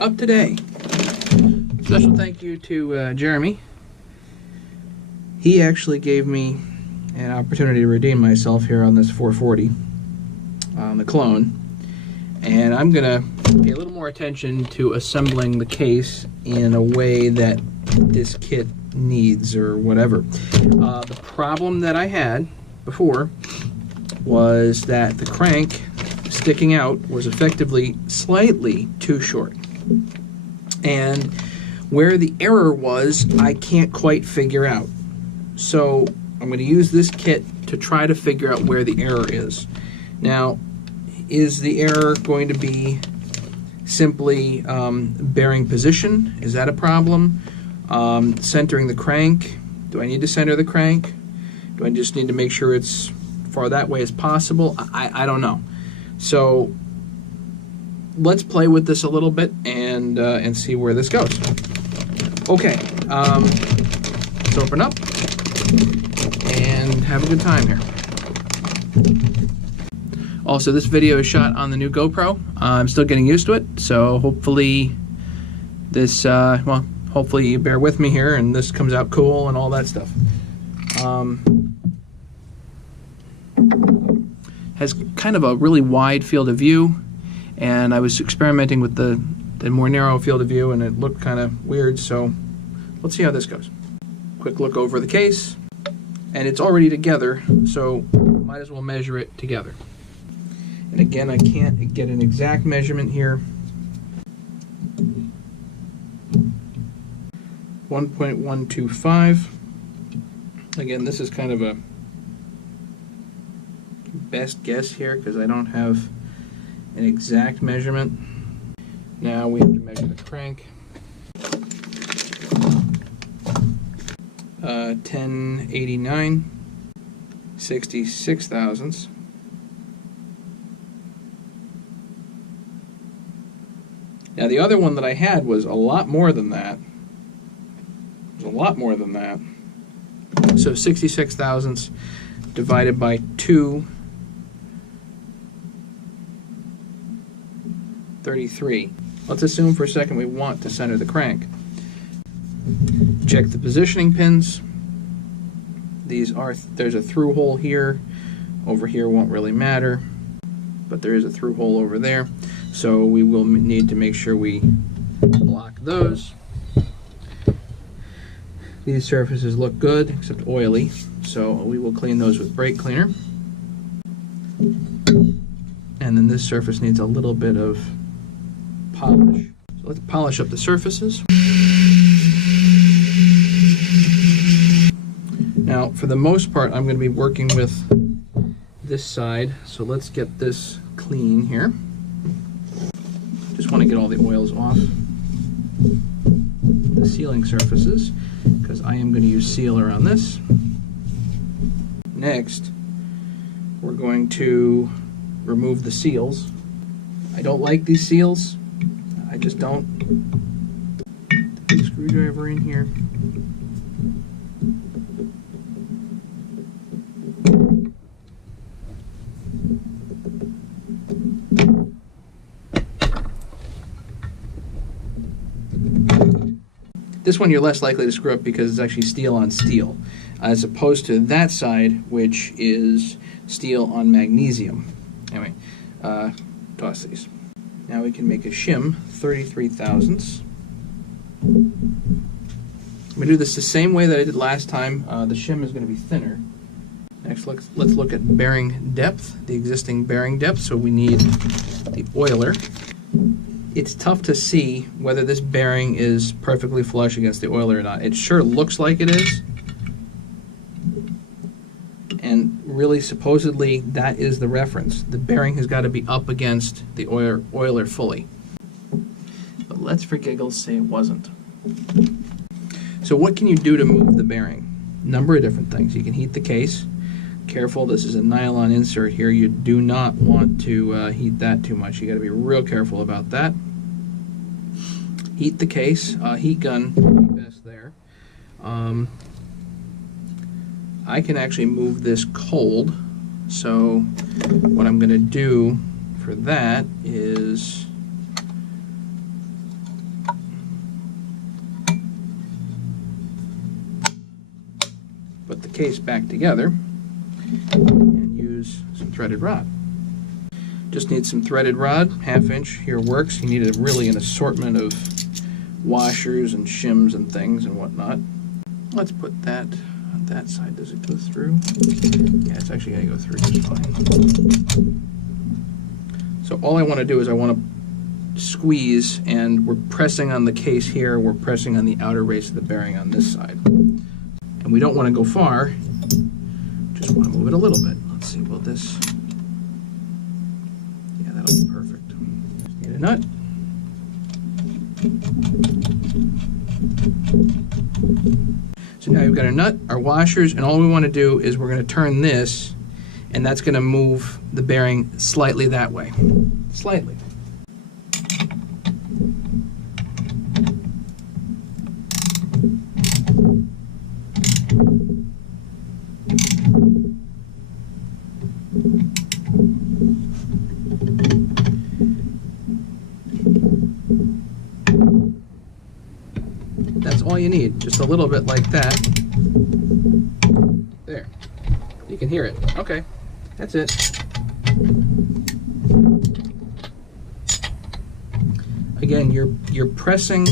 up today. Special thank you to Jeremy. He actually gave me an opportunity to redeem myself here on this 440, on the clone. And I'm going to pay a little more attention to assembling the case in a way that this kit needs or whatever. The problem that I had before was that the crank sticking out was effectively slightly too short. And where the error was, I can't quite figure out. So I'm going to use this kit to try to figure out where the error is. Now, is the error going to be simply bearing position? Is that a problem? Centering the crank? Do I need to center the crank? Do I just need to make sure it's far that way as possible? I don't know. So let's play with this a little bit and see where this goes. Okay, let's open up and have a good time here. Also, this video is shot on the new GoPro. I'm still getting used to it, so hopefully this, well, hopefully you bear with me here and this comes out cool and all that stuff. Has kind of a really wide field of view, and I was experimenting with the more narrow field of view and it looked kind of weird, so let's see how this goes. Quick look over the case, and it's already together, so might as well measure it together. And again, I can't get an exact measurement here. 1.125. Again, this is kind of a best guess here because I don't have an exact measurement. Now we have to measure the crank. 1089, 66 thousandths. Now the other one that I had was a lot more than that. It was a lot more than that. So 66 thousandths divided by 2, 33. Let's assume for a second we want to center the crank. Check the positioning pins. There's a through hole here. Over here won't really matter, but there is a through hole over there. So we will need to make sure we block those. These surfaces look good, except oily, so we will clean those with brake cleaner. And then this surface needs a little bit of polish. So let's polish up the surfaces. Now, for the most part, I'm going to be working with this side, so let's get this clean here. Just want to get all the oils off the sealing surfaces, because I am going to use sealer on this. Next, we're going to remove the seals. I don't like these seals. I just don't. Big screwdriver in here. This one you're less likely to screw up because it's actually steel on steel, as opposed to that side, which is steel on magnesium. Anyway, toss these. Now we can make a shim, 33 thousandths. I'm going to do this the same way that I did last time. The shim is going to be thinner. Next, let's look at bearing depth, the existing bearing depth. So we need the oiler. It's tough to see whether this bearing is perfectly flush against the oiler or not. It sure looks like it is. And really, supposedly, that is the reference. The bearing has got to be up against the oiler fully. But let's, for giggles, say it wasn't. So what can you do to move the bearing? Number of different things. You can heat the case. Careful, this is a nylon insert here. You do not want to heat that too much. You got to be real careful about that. Heat the case. Heat gun would be best there. I can actually move this cold. So what I'm going to do for that is case back together and use some threaded rod. Just need some threaded rod, 1/2 inch here works. You need really an assortment of washers and shims and things and whatnot. Let's put that on that side. Does it go through? Yeah, it's actually going to go through just fine. So all I want to do is I want to squeeze, and we're pressing on the case here, we're pressing on the outer race of the bearing on this side. And we don't want to go far, just want to move it a little bit. Let's see, will this... Yeah, that'll be perfect. Just need a nut. So now we've got our nut, our washers, and all we want to do is we're going to turn this, and that's going to move the bearing slightly that way. Slightly. That's all you need, just a little bit like that. There. You can hear it. Okay, that's it. Again, you're pressing.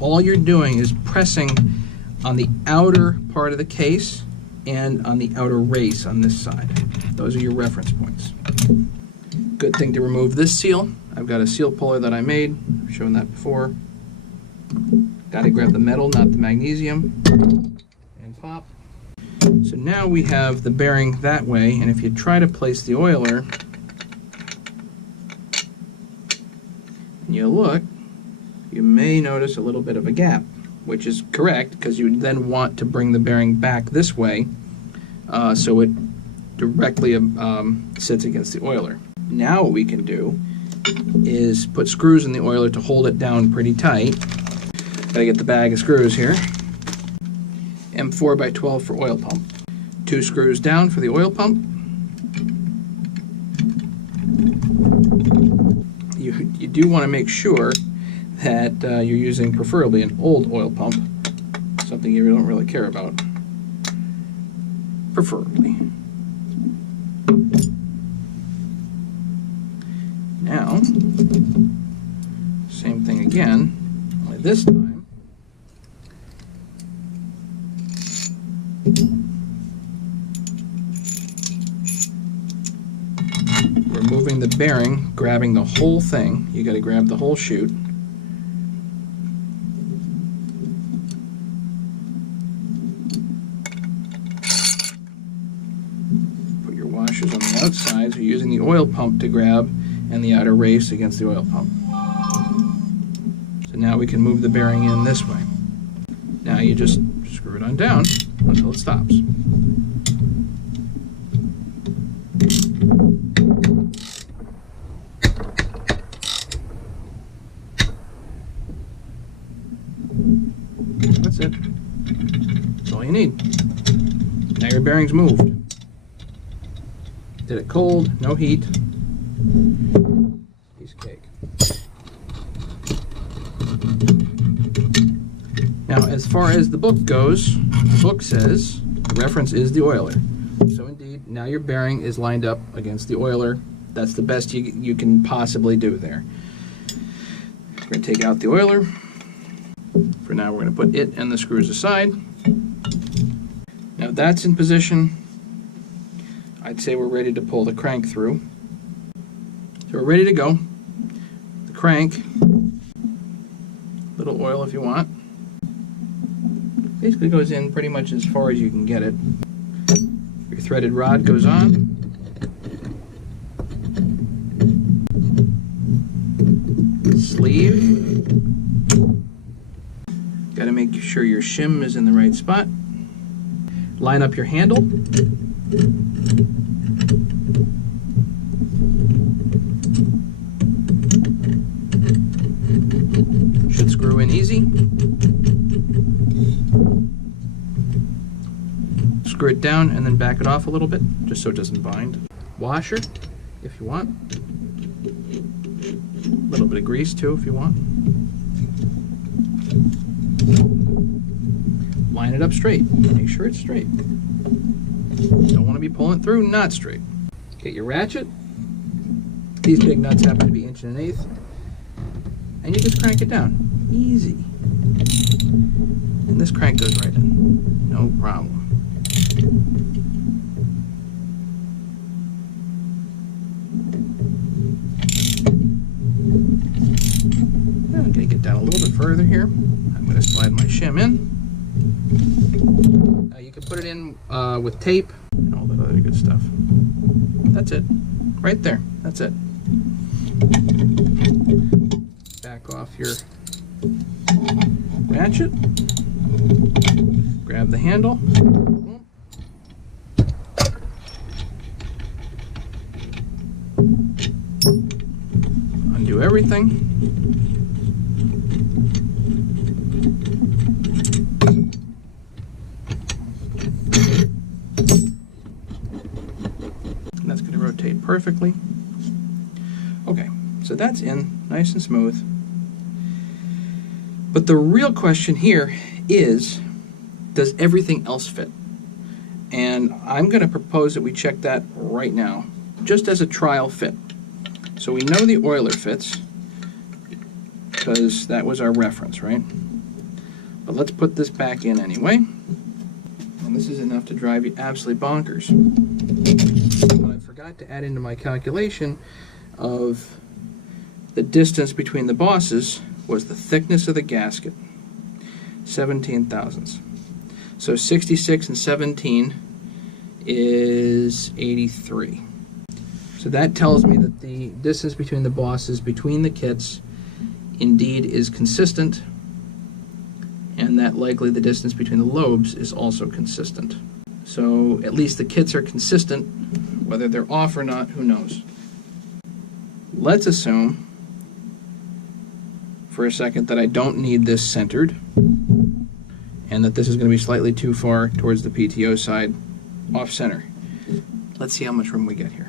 All you're doing is pressing on the outer part of the case and on the outer race on this side. Those are your reference points. Good thing to remove this seal. I've got a seal puller that I made. I've shown that before. Got to grab the metal, not the magnesium, and pop. So now we have the bearing that way, and if you try to place the oiler, and you look, you may notice a little bit of a gap, which is correct, because you then want to bring the bearing back this way so it directly sits against the oiler. Now what we can do is put screws in the oiler to hold it down pretty tight. Gotta get the bag of screws here. M4x12 for oil pump. 2 screws down for the oil pump. You do want to make sure that you're using preferably an old oil pump, something you don't really care about. Preferably. Now, same thing again, only this time we're moving the bearing, grabbing the whole thing. You got to grab the whole chute. Put your washers on the outside, so you're using the oil pump to grab, and the outer race against the oil pump. So now we can move the bearing in this way. Now you just screw it on down until it stops. That's it. That's all you need. Now your bearing's moved. Did it cold, no heat. Piece of cake. Now, as far as the book goes, the book says the reference is the oiler. So indeed, now your bearing is lined up against the oiler. That's the best you can possibly do there. We're going to take out the oiler. For now, we're going to put it and the screws aside. Now that's in position. I'd say we're ready to pull the crank through. So we're ready to go. The crank, little oil if you want. Basically goes in pretty much as far as you can get it. Your threaded rod goes on. Sleeve. Got to make sure your shim is in the right spot. Line up your handle. Should screw in easy. Screw it down and then back it off a little bit, just so it doesn't bind. Washer, if you want. A little bit of grease too, if you want. line it up straight. Make sure it's straight. Don't want to be pulling it through not straight. Get your ratchet. These big nuts happen to be 1.125", and you just crank it down. Easy. And this crank goes right in. No problem. I'm going to get down a little bit further here. I'm going to slide my shim in. You can put it in with tape and all that other good stuff. That's it. Right there. That's it. Back off your ratchet. Grab the handle. Undo everything. And that's going to rotate perfectly. Okay, so that's in nice and smooth. But the real question here is, does everything else fit? And I'm going to propose that we check that right now, just as a trial fit. So we know the oiler fits, because that was our reference, right? But let's put this back in anyway. And this is enough to drive you absolutely bonkers. But I forgot to add into my calculation of the distance between the bosses was the thickness of the gasket, 17 thousandths. So 66 and 17 is 83. So that tells me that the distance between the bosses, between the kits, indeed is consistent, and that likely the distance between the lobes is also consistent. So at least the kits are consistent. Whether they're off or not, who knows? Let's assume for a second that I don't need this centered, and that this is going to be slightly too far towards the PTO side, off center. Let's see how much room we get here.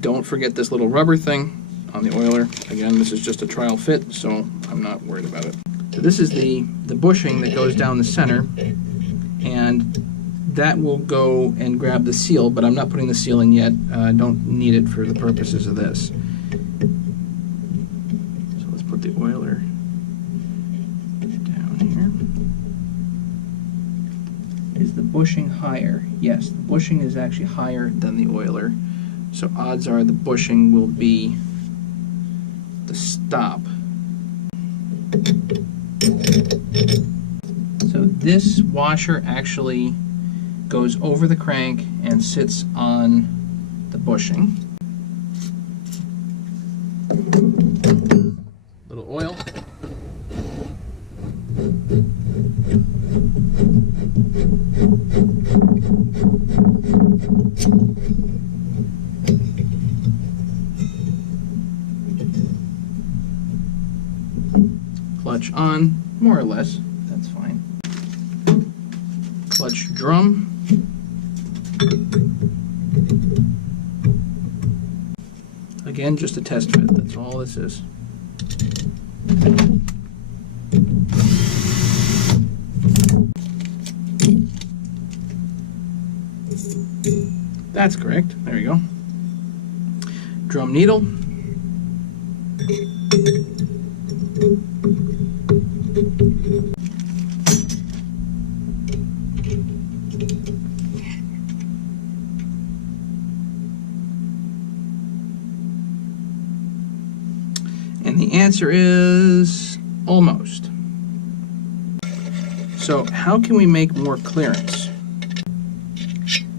Don't forget this little rubber thing on the oiler. Again, this is just a trial fit, so I'm not worried about it. So this is the bushing that goes down the center, and that will go and grab the seal, but I'm not putting the seal in yet. Don't need it for the purposes of this. So let's put the oiler down here. Is the bushing higher? Yes, the bushing is actually higher than the oiler. So odds are the bushing will be the stop. So this washer actually goes over the crank and sits on the bushing. Little oil. Clutch on, more or less, that's fine. Clutch drum. Again, just a test fit, that's all this is. That's correct, there you go. Drum needle. And the answer is almost. So how can we make more clearance?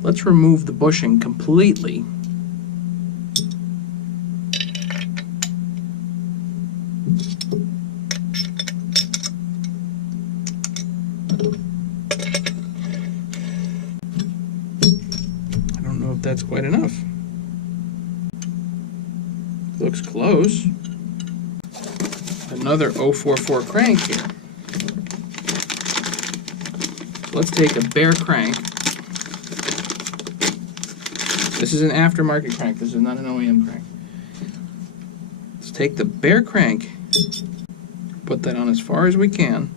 Let's remove the bushing completely. I don't know if that's quite enough. Looks close. Another 044 crank here. Let's take a bare crank. This is an aftermarket crank. This is not an OEM crank. Let's take the bare crank, put that on as far as we can,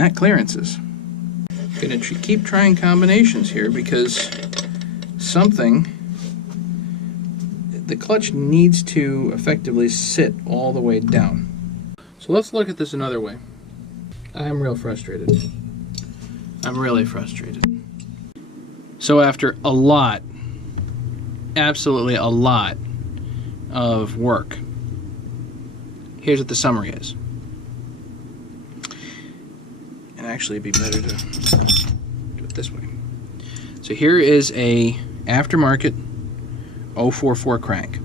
that clearances. Gonna keep trying combinations here because the clutch needs to effectively sit all the way down. So let's look at this another way. I'm real frustrated. I'm really frustrated. So after a lot, absolutely a lot of work, here's what the summary is. And actually it'd be better to do it this way. So here is a aftermarket 044 crank,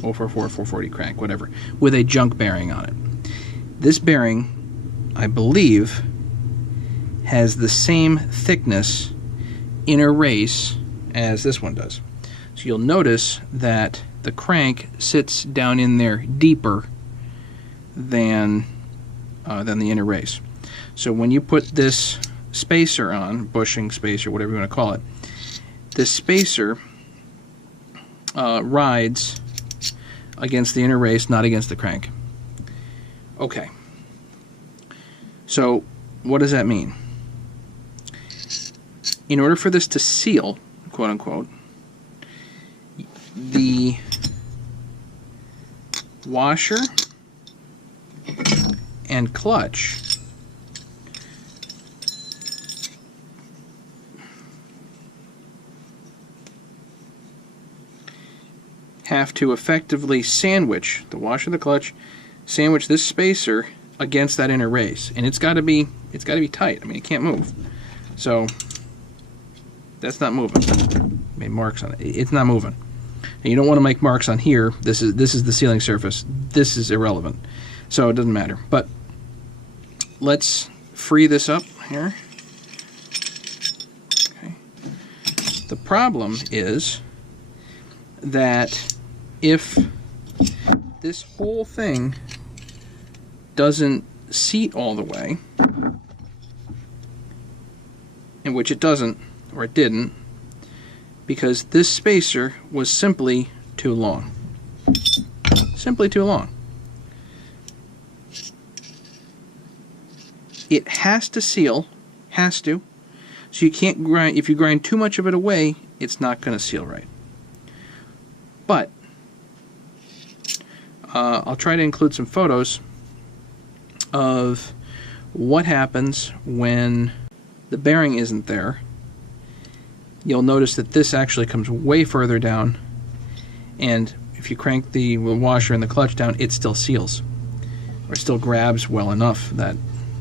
044, 440 crank, whatever, with a junk bearing on it. This bearing, I believe, has the same thickness inner race as this one does. So you'll notice that the crank sits down in there deeper than the inner race. So when you put this spacer on, bushing spacer, whatever you want to call it, this spacer rides against the inner race, not against the crank. Okay. So what does that mean? In order for this to seal, quote unquote, the washer and clutch have to effectively sandwich the washer, the clutch, sandwich this spacer against that inner race, and it's got to be tight. I mean, it can't move. So that's not moving. Made marks on it. It's not moving. And you don't want to make marks on here. This is the sealing surface. This is irrelevant. So it doesn't matter. But let's free this up here. Okay. The problem is that if this whole thing doesn't seat all the way, in which it doesn't, or it didn't, because this spacer was simply too long. Simply too long. It has to seal, has to, so you can't grind. If you grind too much of it away, it's not going to seal right. But I'll try to include some photos of what happens when the bearing isn't there. You'll notice that this actually comes way further down, and if you crank the washer and the clutch down, it still seals, or still grabs well enough that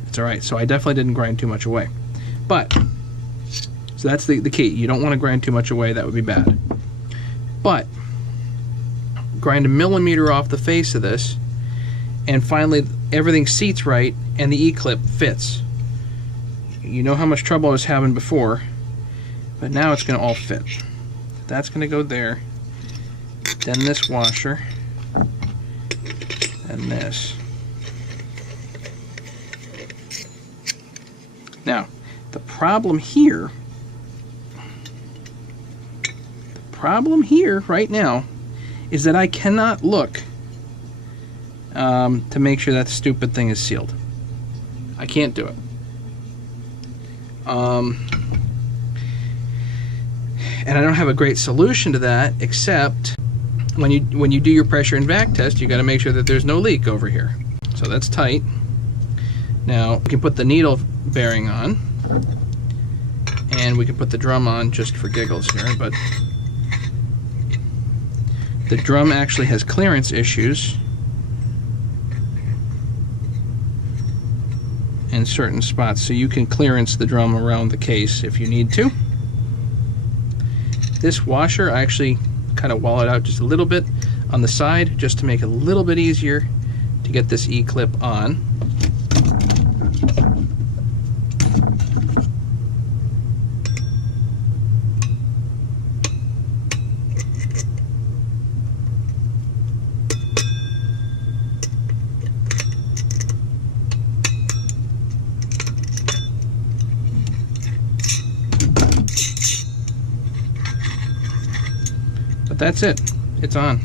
it's alright. So I definitely didn't grind too much away. But, so that's the key. You don't want to grind too much away, that would be bad. But grind a millimeter off the face of this, and finally everything seats right and the E-clip fits. You know how much trouble I was having before, but now it's going to all fit. That's going to go there, then this washer, and this. Now, the problem here right now is that I cannot look to make sure that stupid thing is sealed. I can't do it. And I don't have a great solution to that, except when you do your pressure and vac test, you got to make sure that there's no leak over here. So that's tight. Now we can put the needle bearing on, and we can put the drum on just for giggles here, but the drum actually has clearance issues in certain spots, so you can clearance the drum around the case if you need to. This washer, I actually kind of wall it out just a little bit on the side just to make it a little bit easier to get this E-clip on. But that's it. It's on.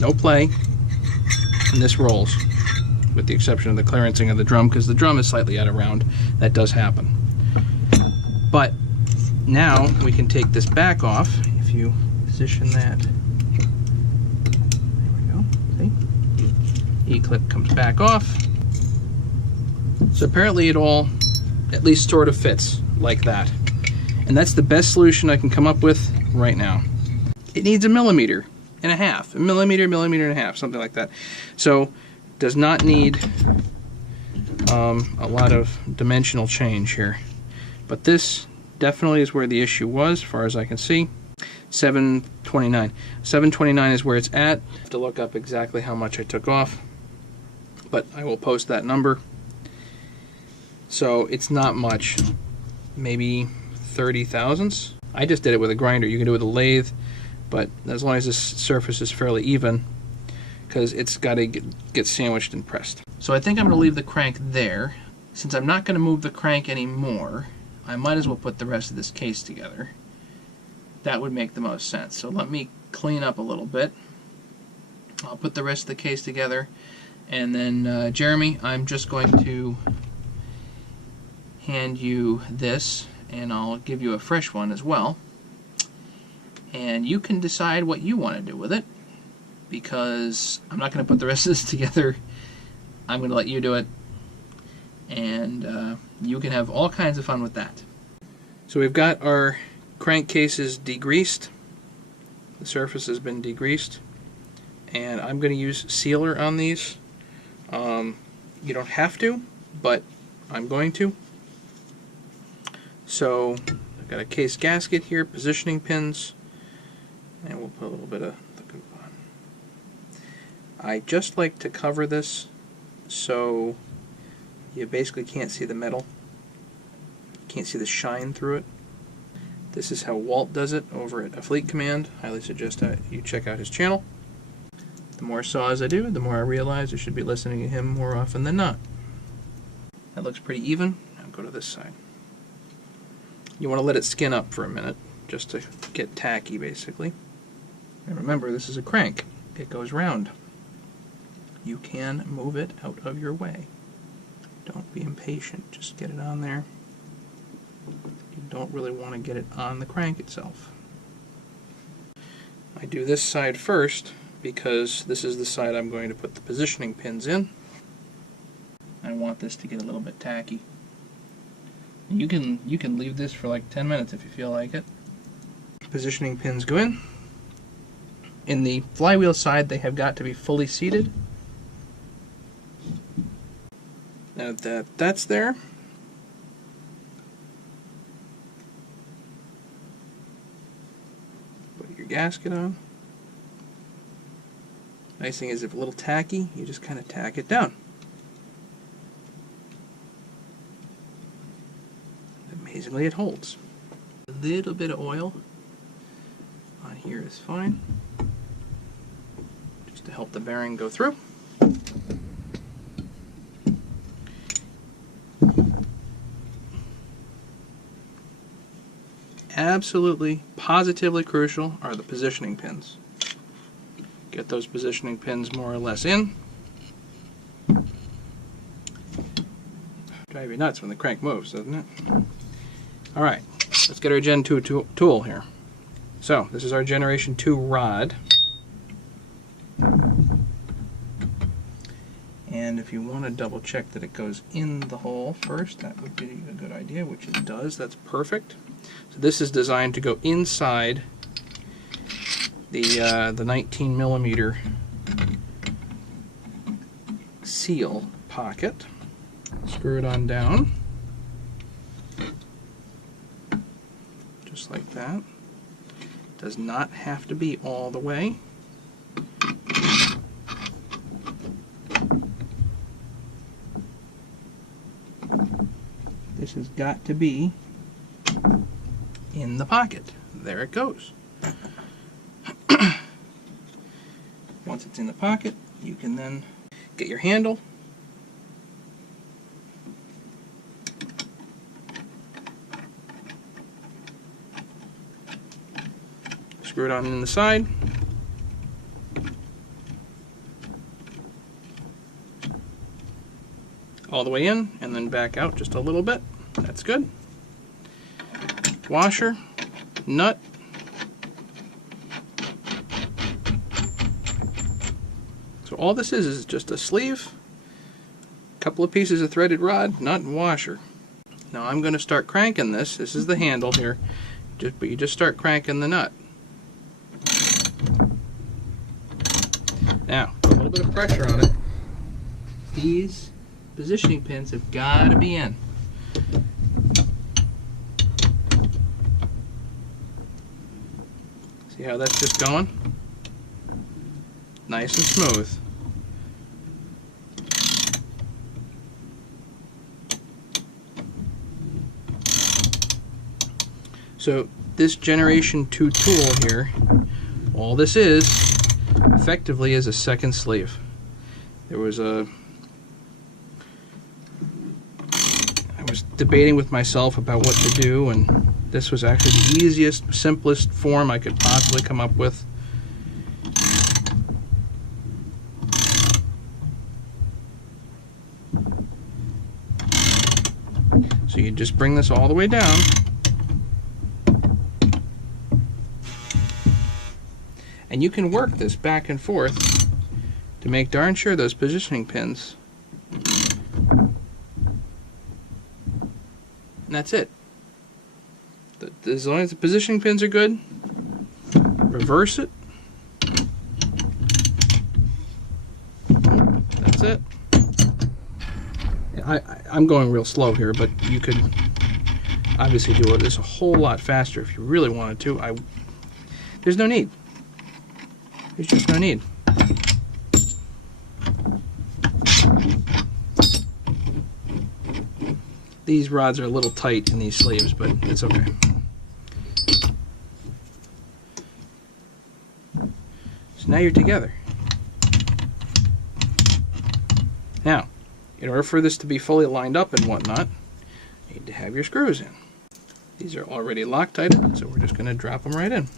No play. And this rolls. with the exception of the clearancing of the drum, because the drum is slightly out of round. That does happen. But now we can take this back off. If you position that, there we go, see? E-clip comes back off. So apparently it all at least sort of fits like that. And that's the best solution I can come up with right now. It needs 1.5 millimeters, a millimeter, millimeter and a half, something like that. So does not need a lot of dimensional change here. But this definitely is where the issue was, as far as I can see. 729. 729 is where it's at. I have to look up exactly how much I took off, but I will post that number. So it's not much, maybe 30 thousandths. I just did it with a grinder. You can do it with a lathe, but as long as this surface is fairly even, because it's got to get sandwiched and pressed. So I think I'm going to leave the crank there. Since I'm not going to move the crank anymore, I might as well put the rest of this case together. That would make the most sense. So let me clean up a little bit. I'll put the rest of the case together, and then Jeremy, I'm just going to hand you this, and I'll give you a fresh one as well. And you can decide what you want to do with it, because I'm not going to put the rest of this together. I'm going to let you do it, and you can have all kinds of fun with that. So we've got our crankcases degreased. The surface has been degreased, and I'm going to use sealer on these. You don't have to, but I'm going to. So I've got a case gasket here, positioning pins, and we'll put a little bit of the goop on. I just like to cover this so you basically can't see the metal. You can't see the shine through it. This is how Walt does it over at A Fleet Command. Highly suggest that you check out his channel. The more saws I do, the more I realize I should be listening to him more often than not. That looks pretty even. Now go to this side. You want to let it skin up for a minute, just to get tacky, basically. And remember, this is a crank. It goes round. You can move it out of your way. Don't be impatient. Just get it on there. You don't really want to get it on the crank itself. I do this side first because this is the side I'm going to put the positioning pins in. I want this to get a little bit tacky. You can leave this for like 10 minutes if you feel like it. Positioning pins go in. In the flywheel side, they have got to be fully seated. Now that that's there, put your gasket on. Nice thing is, if a little tacky, you just kind of tack it down. Amazingly, it holds. A little bit of oil on here is fine, just to help the bearing go through. Absolutely, positively crucial are the positioning pins. Get those positioning pins more or less in. Drive you nuts when the crank moves, doesn't it? Alright, let's get our Gen 2 tool here. So, this is our Generation 2 rod. And if you want to double check that it goes in the hole first, that would be a good idea, which it does. That's perfect. So this is designed to go inside the 19 millimeter seal pocket. Screw it on down. Just like that. Does not have to be all the way. This has got to be in the pocket. There it goes. Once it's in the pocket, you can then get your handle, screw it on in the side, all the way in and then back out just a little bit. That's good. Washer, nut. So all this is just a sleeve, a couple of pieces of threaded rod, nut, and washer. Now I'm going to start cranking this. This is the handle here, but you just start cranking the nut. Now, put a little bit of pressure on it. These positioning pins have got to be in. See how that's just going? Nice and smooth. So this Generation 2 tool here, all this is effectively is a second sleeve. There was I was debating with myself about what to do, and this was actually the easiest, simplest form I could possibly come up with. So you just bring this all the way down. And you can work this back and forth to make darn sure those positioning pins. And that's it. As long as the positioning pins are good, reverse it. That's it. I'm going real slow here, but you could obviously do this a whole lot faster if you really wanted to. There's no need. There's just no need. These rods are a little tight in these sleeves, but it's okay. So now you're together. Now, in order for this to be fully lined up and whatnot, you need to have your screws in. These are already Loctited, so we're just going to drop them right in.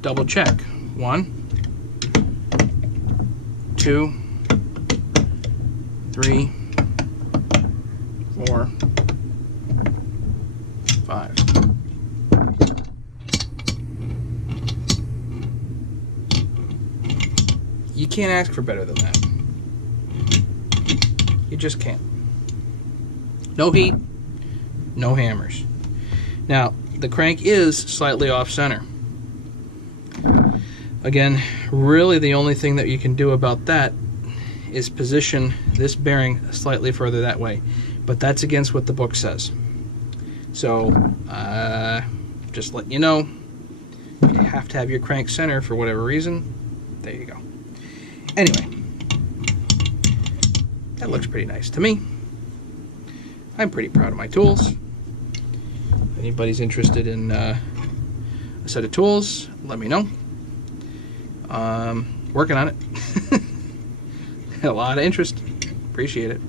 Double check. 1, 2, 3, 4, 5. You can't ask for better than that. You just can't. No heat, no hammers. Now, the crank is slightly off center. Again, really the only thing that you can do about that is position this bearing slightly further that way. But that's against what the book says. So, just letting you know, you have to have your crank center for whatever reason. There you go. Anyway, that looks pretty nice to me. I'm pretty proud of my tools. If anybody's interested in a set of tools, let me know. Working on it. A lot of interest. Appreciate it.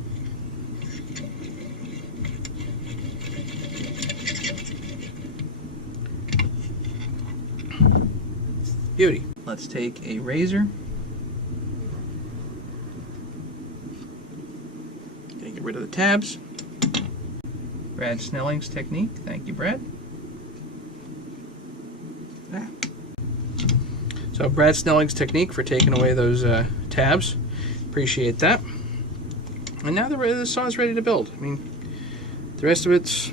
Beauty. Let's take a razor. Gonna get rid of the tabs. Brad Snelling's technique. Thank you, Brad. So Brad Snelling's technique for taking away those tabs. Appreciate that. And now the saw is ready to build. I mean, the rest of it's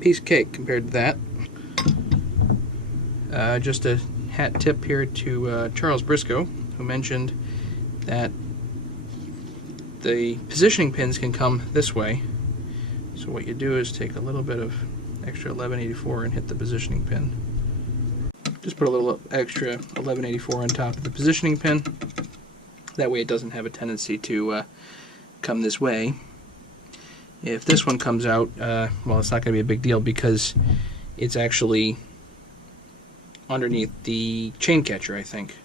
piece of cake compared to that. Just a hat tip here to Charles Briscoe, who mentioned that the positioning pins can come this way. So what you do is take a little bit of extra 1184 and hit the positioning pin. Just put a little extra 1184 on top of the positioning pin. That way it doesn't have a tendency to come this way. If this one comes out, well, it's not going to be a big deal because it's actually underneath the chain catcher, I think.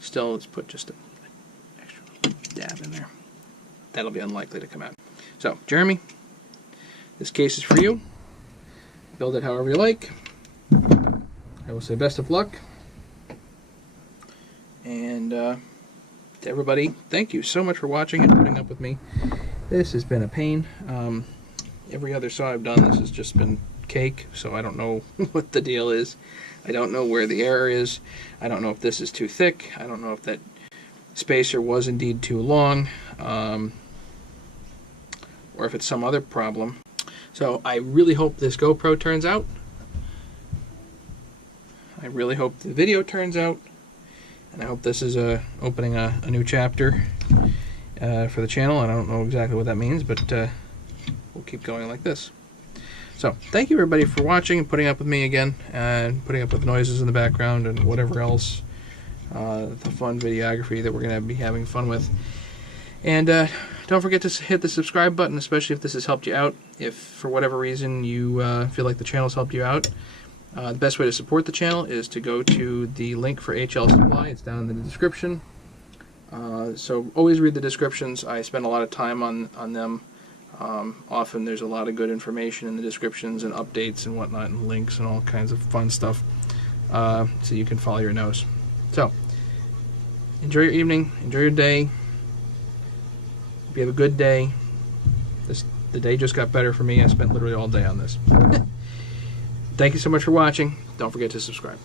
Still, let's put just an extra dab in there. That'll be unlikely to come out. So, Jeremy, this case is for you. Build it however you like. I will say best of luck. And to everybody, thank you so much for watching and putting up with me. This has been a pain. Every other saw I've done, this has just been cake, so I don't know what the deal is. I don't know where the error is. I don't know if this is too thick. I don't know if that spacer was indeed too long, or if it's some other problem. So I really hope this GoPro turns out. I really hope the video turns out. And I hope this is opening a new chapter for the channel. And I don't know exactly what that means, but we'll keep going like this. So, thank you everybody for watching and putting up with me again, and putting up with noises in the background and whatever else, the fun videography that we're going to be having fun with. And don't forget to hit the subscribe button, especially if this has helped you out. If for whatever reason you feel like the channel's helped you out, the best way to support the channel is to go to the link for HL Supply. It's down in the description. So always read the descriptions. I spend a lot of time on them. Often there's a lot of good information in the descriptions and updates and whatnot and links and all kinds of fun stuff, so you can follow your nose. So enjoy your evening, enjoy your day. Hope you have a good day. The day just got better for me. I spent literally all day on this. Thank you so much for watching. Don't forget to subscribe.